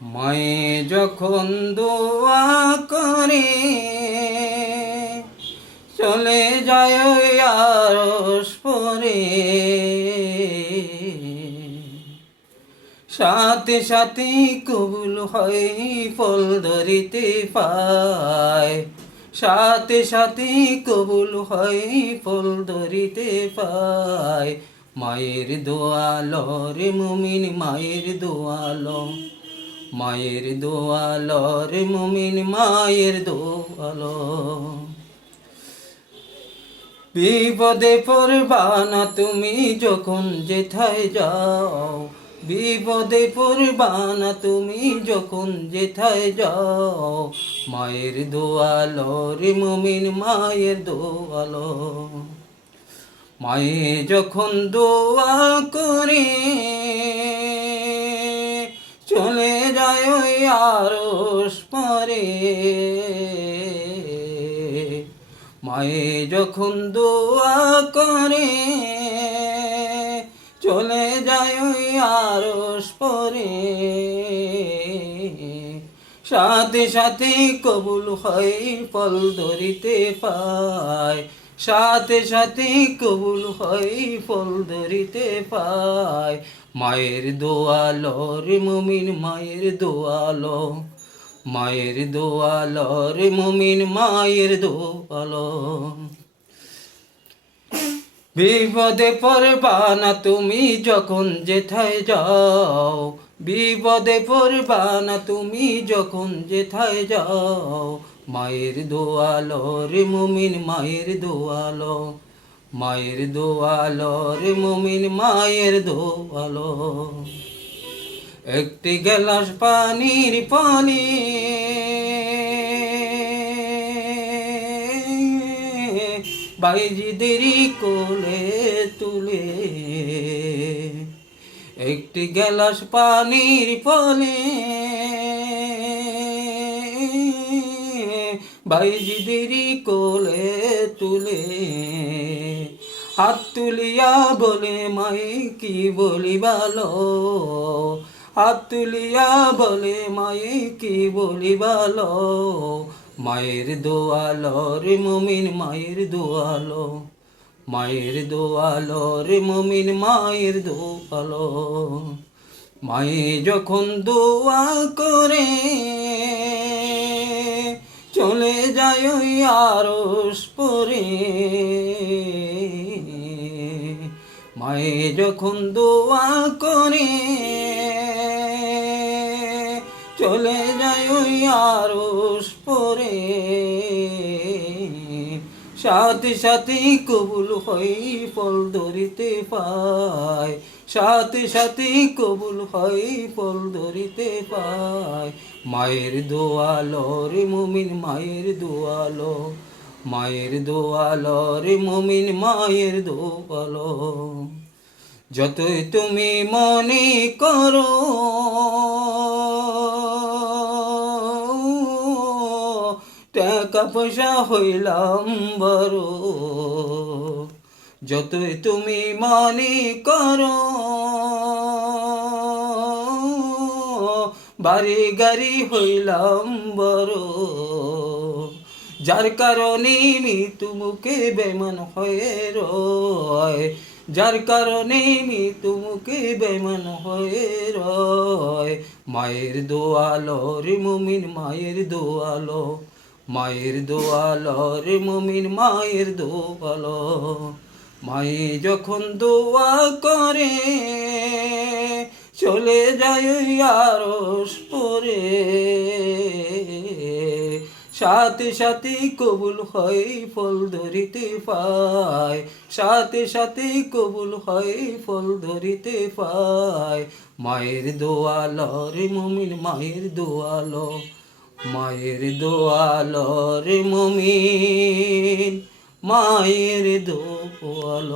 মায়ে যখন দোয়া করে, চলে যায় আরস পরে। সাথে সাথে কবুল হয় ফল ধরিতে পায়। সাথে সাথে কবুল হয় ফল ধরিতে পায়। মায়ের দোয়াল রে মুমিন, মায়ের দোয়াল মায়ের দোয়াল রে মুমিন মায়ের দোয়াল বিপদে পড়বা না তুমি যখন যেথায় যাও। বিপদে পড়বা না তুমি যখন যেথায় যাও। মায়ের দোয়াল রে মুমিন মায়ের দোয়াল মায়ে যখন দোয়া করে পরে। মায়ে যখন দোয়া করে, চলে যায় ওই আরস পরে। সাথে সাথে কবুল হয় ফল ধরিতে পায়। সাথে সাথে কবুল হয় ফল ধরিতে পায়। মায়ের দোয়াল রে মুমিন, মায়ের দোয়াল। মায়ের দোয়াল রে মুমিন, মায়ের দোয়াল। বিপদে পড়বা না তুমি যখন যেথায় যাও। বিপদে পড়বা না তুমি যখন যেথায় যাও। মায়ের দোয়াল রে মুমিন, মায়ের দোয়াল। মায়ের দোয়াল রে মুমিন মায়ের দোয়াল। একটি গেলাস পানির পানি। বাইজিদেরই কোলে তুলে। একটি গেলাস পানির পানি। বাইজিদেরই কোলে তুলে, হাত তুলিয়া বলে, মাই কি বলি ভালো হাত তুলিয়া বলে, মাই কি বলি ভালো মায়ের দোয়াল রে মমিন, মায়ের দোয়াল। মায়ের দোয়াল রে মমিন, মায়ের দোয়াল। মায়ে যখন দোয়া করে যায় পরে। মায়ে যখন দোয়া করে চলে যায় আরস পরে। সাথে সাথে কবুল হই ফল ধরিতে পায়। সাথে সাথে কবুল হয়, ফল ধরিতে পায়। মায়ের দোয়াল রে মুমিন, মায়ের দোয়াল মায়ের দোয়াল রে মুমিন, মায়ের দোয়াল যতই তুমি মনে করো টাকা পয়সা হইলাম বড়। যতই তুমি মনে করো, বাড়ি গাড়ি হইলাম বড়। যার কারণে আমি তুমুকে বেমান হয়ে রয়। যার কারণে আমি তুমুকে বেমান হয়ে রয়। মায়ের দোয়ালো রে মুমিন মায়ের দোয়ালো মায়ের দোয়ালো রে মুমিন মায়ের দোয়ালো। মায়ে যখন দোয়া করে, চলে যায় আরস পরে। সাথে সাথে কবুল হয় ফল ধরিতে পায়। সাথে সাথে কবুল হয় ফল ধরিতে পায়। মায়ের দোয়াল রে মুমিন মায়ের দোয়াল। মায়ের দোয়াল রে মুমিন মায়ের দোয়াল